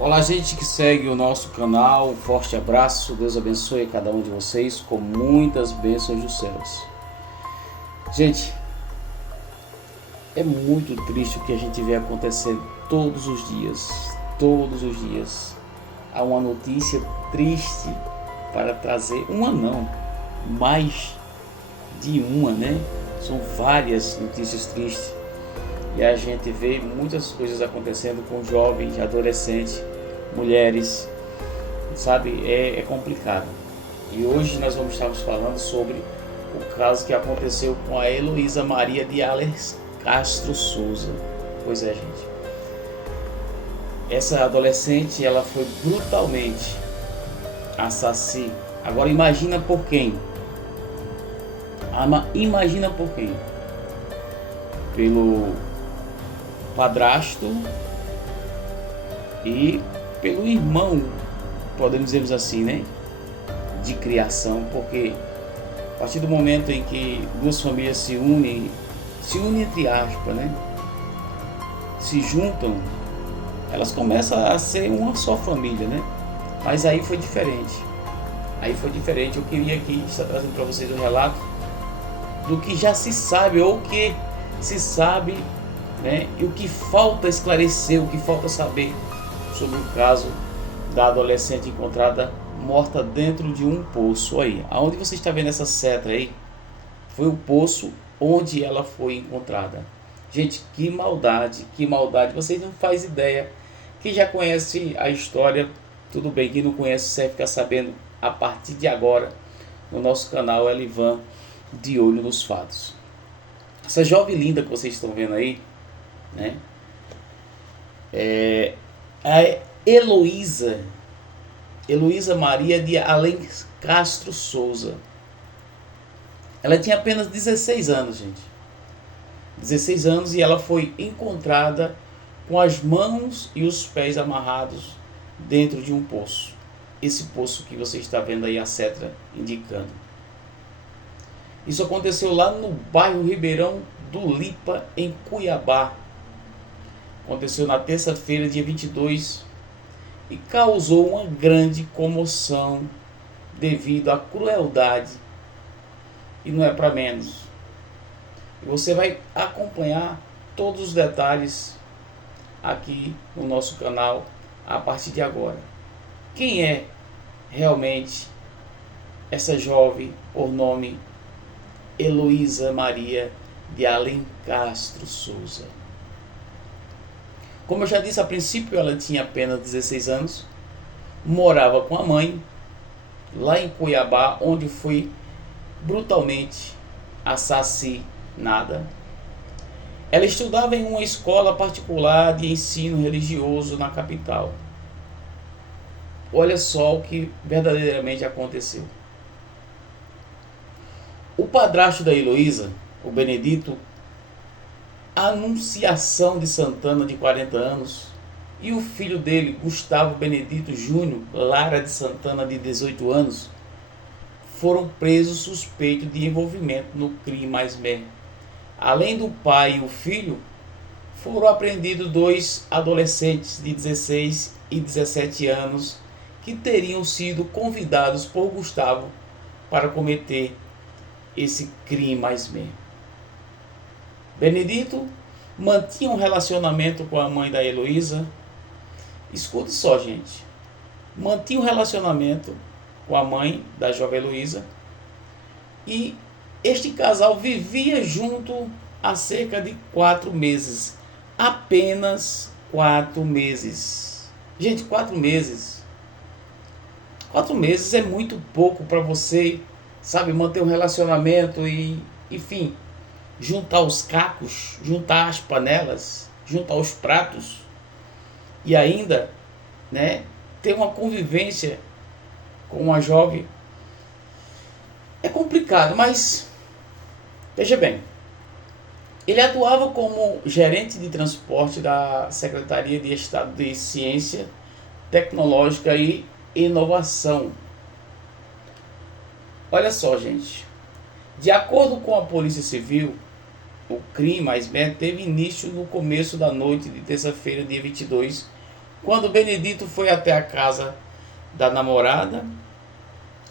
Olá, gente que segue o nosso canal, um forte abraço, Deus abençoe a cada um de vocês com muitas bênçãos dos céus. Gente, é muito triste o que a gente vê acontecendo todos os dias. Há uma notícia triste para trazer, uma não, mais de uma, né? São várias notícias tristes. E a gente vê muitas coisas acontecendo com jovens, adolescentes, mulheres, sabe? É complicado. E hoje nós vamos estar falando sobre o caso que aconteceu com a Heloísa Maria de Alex Castro Souza. Pois é, gente. Essa adolescente, ela foi brutalmente assassinada. Agora imagina por quem? Imagina por quem? Pelo padrasto e pelo irmão, podemos dizer assim, né? De criação, porque a partir do momento em que duas famílias se unem entre aspas, né? Se juntam, elas começam a ser uma só família, né? Mas aí foi diferente. Eu queria aqui estar trazendo para vocês um relato do que já se sabe ou o que se sabe, né? E o que falta esclarecer, o que falta saber sobre o caso da adolescente encontrada morta dentro de um poço. Aí, aonde você está vendo essa seta aí, foi o poço onde ela foi encontrada. Gente, que maldade, vocês não fazem ideia. Quem já conhece a história, tudo bem. Quem não conhece, você vai ficar sabendo a partir de agora no nosso canal Elivan de Olho nos Fatos. Essa jovem linda que vocês estão vendo aí, né? A Heloísa Maria de Alex Castro Souza. Ela tinha apenas 16 anos, gente. 16 anos, e ela foi encontrada com as mãos e os pés amarrados dentro de um poço. Esse poço que você está vendo aí a seta indicando. Isso aconteceu lá no bairro Ribeirão do Lipa, em Cuiabá. Aconteceu na terça-feira, dia 22, e causou uma grande comoção devido à crueldade. E não é para menos. E você vai acompanhar todos os detalhes aqui no nosso canal a partir de agora. Quem é realmente essa jovem por nome Heloísa Maria de Alencastro Souza? Como eu já disse a princípio, ela tinha apenas 16 anos, morava com a mãe lá em Cuiabá, onde foi brutalmente assassinada. Ela estudava em uma escola particular de ensino religioso na capital. Olha só o que verdadeiramente aconteceu. O padrasto da Heloísa, o Benedito Anunciação de Santana, de 40 anos, e o filho dele, Gustavo Benedito Júnior Lara de Santana, de 18 anos, foram presos suspeitos de envolvimento no crime mais-mer. Além do pai e o filho, foram apreendidos dois adolescentes de 16 e 17 anos que teriam sido convidados por Gustavo para cometer esse crime mais-mer. Benedito mantinha um relacionamento com a mãe da Heloísa. Escute só, gente. Mantinha um relacionamento com a mãe da jovem Heloísa. E este casal vivia junto há cerca de 4 meses. Apenas 4 meses. Gente, 4 meses. 4 meses é muito pouco para você, sabe, manter um relacionamento e, enfim, juntar os cacos, juntar as panelas, juntar os pratos e ainda, né, ter uma convivência com uma jovem. É complicado, mas veja bem, ele atuava como gerente de transporte da Secretaria de Estado de Ciência, Tecnológica e Inovação. Olha só, gente, de acordo com a Polícia Civil, o crime mais-mer teve início no começo da noite de terça-feira, dia 22, quando Benedito foi até a casa da namorada,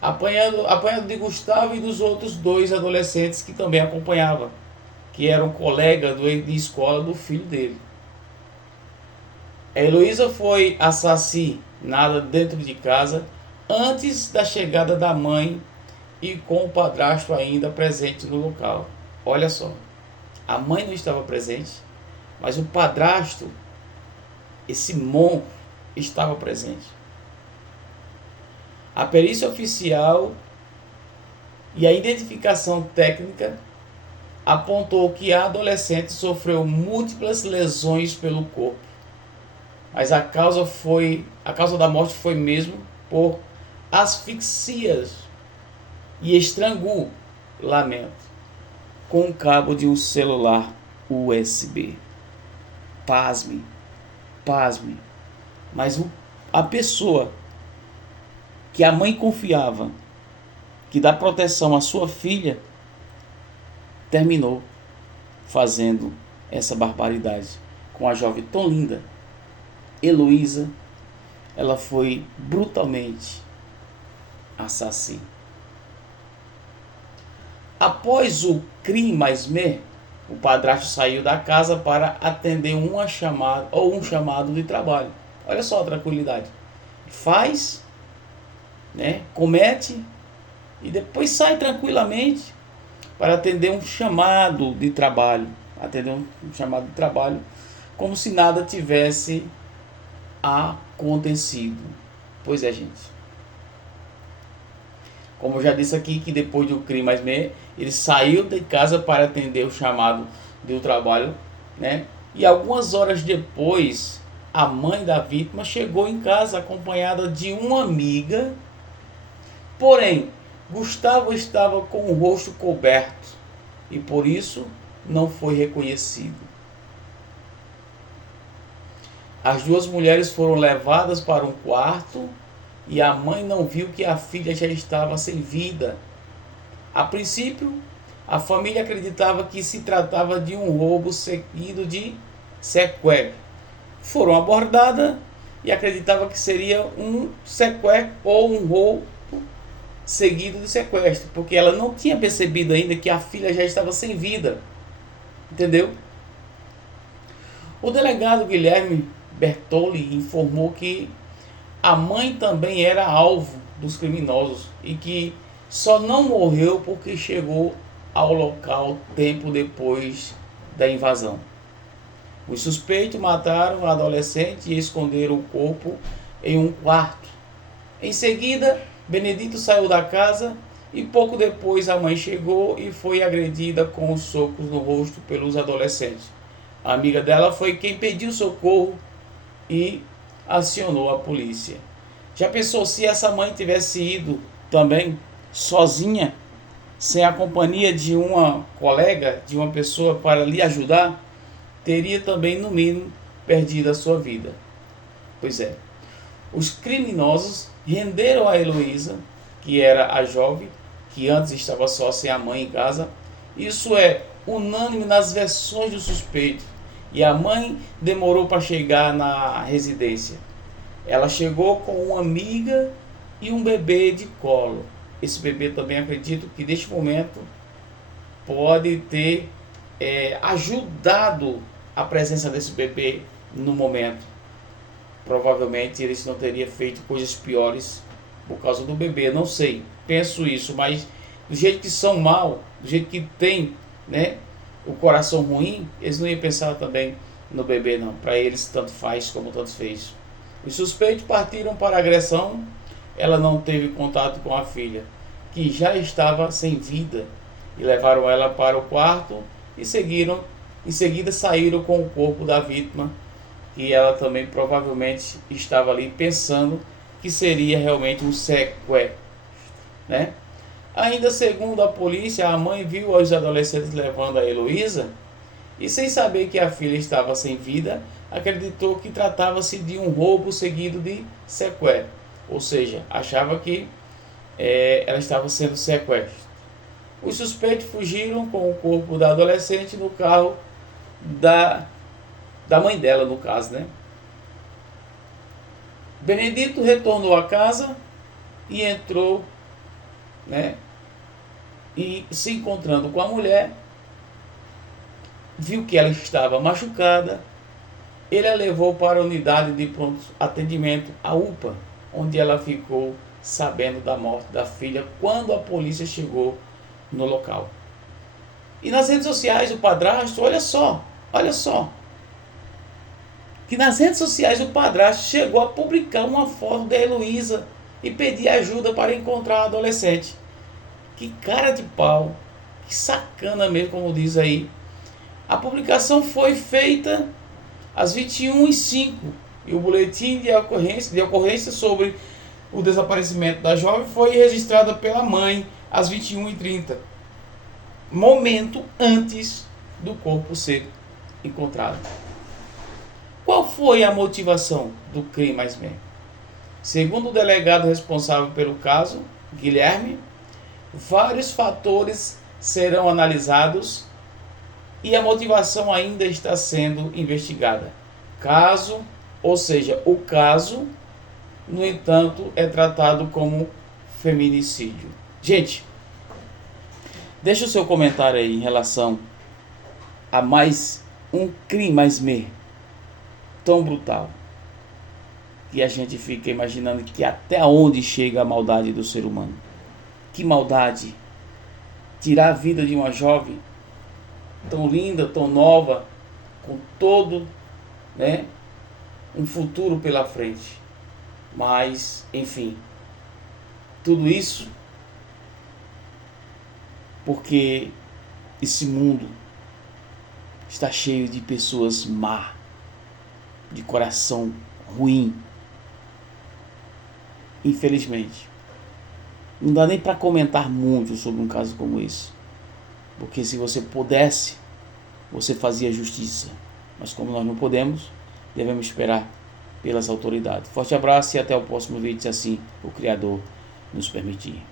apanhado de Gustavo e dos outros dois adolescentes que também acompanhavam, que eram colegas de escola do filho dele. A Heloísa foi assassinada dentro de casa antes da chegada da mãe e com o padrasto ainda presente no local. Olha só, a mãe não estava presente, mas o padrasto, esse monstro, estava presente. A perícia oficial e a identificação técnica apontou que a adolescente sofreu múltiplas lesões pelo corpo, mas a causa da morte foi mesmo por asfixias e estrangulamento com um cabo de um celular USB. Pasme, mas a pessoa que a mãe confiava que dá proteção à sua filha terminou fazendo essa barbaridade com a jovem tão linda, Heloísa. Ela foi brutalmente assassinada. Após o crime, o padrasto saiu da casa para atender um chamado de trabalho. Olha só a tranquilidade. Faz, comete e depois sai tranquilamente para atender um chamado de trabalho. Como se nada tivesse acontecido. Pois é, gente. Como eu já disse aqui, que depois do crime, ele saiu de casa para atender o chamado do trabalho, E algumas horas depois, a mãe da vítima chegou em casa acompanhada de uma amiga. Porém, Gustavo estava com o rosto coberto e por isso não foi reconhecido. As duas mulheres foram levadas para um quarto e a mãe não viu que a filha já estava sem vida. A princípio, a família acreditava que se tratava de um roubo seguido de sequestro. Foram abordadas e acreditava que seria um sequestro ou um roubo seguido de sequestro, porque ela não tinha percebido ainda que a filha já estava sem vida. Entendeu? O delegado Guilherme Bertoli informou que a mãe também era alvo dos criminosos e que só não morreu porque chegou ao local tempo depois da invasão. Os suspeitos mataram a adolescente e esconderam o corpo em um quarto. Em seguida, Benedito saiu da casa e pouco depois a mãe chegou e foi agredida com os socos no rosto pelos adolescentes. A amiga dela foi quem pediu socorro e acionou a polícia. Já pensou se essa mãe tivesse ido também sozinha, sem a companhia de uma colega, de uma pessoa para lhe ajudar? Teria também, no mínimo, perdido a sua vida. Pois é. Os criminosos renderam a Heloísa, que era a jovem, que antes estava só sem a mãe em casa. Isso é unânime nas versões do suspeito. E a mãe demorou para chegar na residência. Ela chegou com uma amiga e um bebê de colo. Esse bebê também acredito que neste momento pode ter ajudado a presença desse bebê no momento. Provavelmente eles não teriam feito coisas piores por causa do bebê, não sei, penso isso, mas do jeito que são mal, do jeito que tem, o coração ruim, eles não iam pensar também no bebê não, para eles tanto faz como tanto fez. Os suspeitos partiram para a agressão, ela não teve contato com a filha, que já estava sem vida, e levaram ela para o quarto e em seguida saíram com o corpo da vítima, que ela também provavelmente estava ali pensando que seria realmente um sequestro, Ainda segundo a polícia, a mãe viu os adolescentes levando a Heloísa e, sem saber que a filha estava sem vida, acreditou que tratava-se de um roubo seguido de sequestro, ou seja, achava que ela estava sendo sequestrada. Os suspeitos fugiram com o corpo da adolescente no carro da mãe dela, no caso, Benedito retornou à casa e entrou, né? E se encontrando com a mulher, viu que ela estava machucada. Ele a levou para a unidade de pronto atendimento, a UPA, onde ela ficou sabendo da morte da filha quando a polícia chegou no local. E nas redes sociais o padrasto, olha só, que nas redes sociais o padrasto chegou a publicar uma foto da Heloísa e pedir ajuda para encontrar a adolescente. Que cara de pau, que sacana mesmo, como diz aí. A publicação foi feita às 21h05 e o boletim de ocorrência sobre o desaparecimento da jovem foi registrado pela mãe às 21h30, momento antes do corpo ser encontrado. Qual foi a motivação do crime mais bem? Segundo o delegado responsável pelo caso, Guilherme, vários fatores serão analisados e a motivação ainda está sendo investigada. O caso, no entanto, é tratado como feminicídio. Gente, deixa o seu comentário aí em relação a mais um crime mais tão brutal, que a gente fica imaginando que até onde chega a maldade do ser humano. Que maldade! Tirar a vida de uma jovem tão linda, tão nova, com todo, né, um futuro pela frente. Mas, enfim, tudo isso porque esse mundo está cheio de pessoas má, de coração ruim. Infelizmente, não dá nem para comentar muito sobre um caso como esse, porque se você pudesse, você fazia justiça, mas como nós não podemos, devemos esperar pelas autoridades. Forte abraço e até o próximo vídeo, se assim o Criador nos permitir.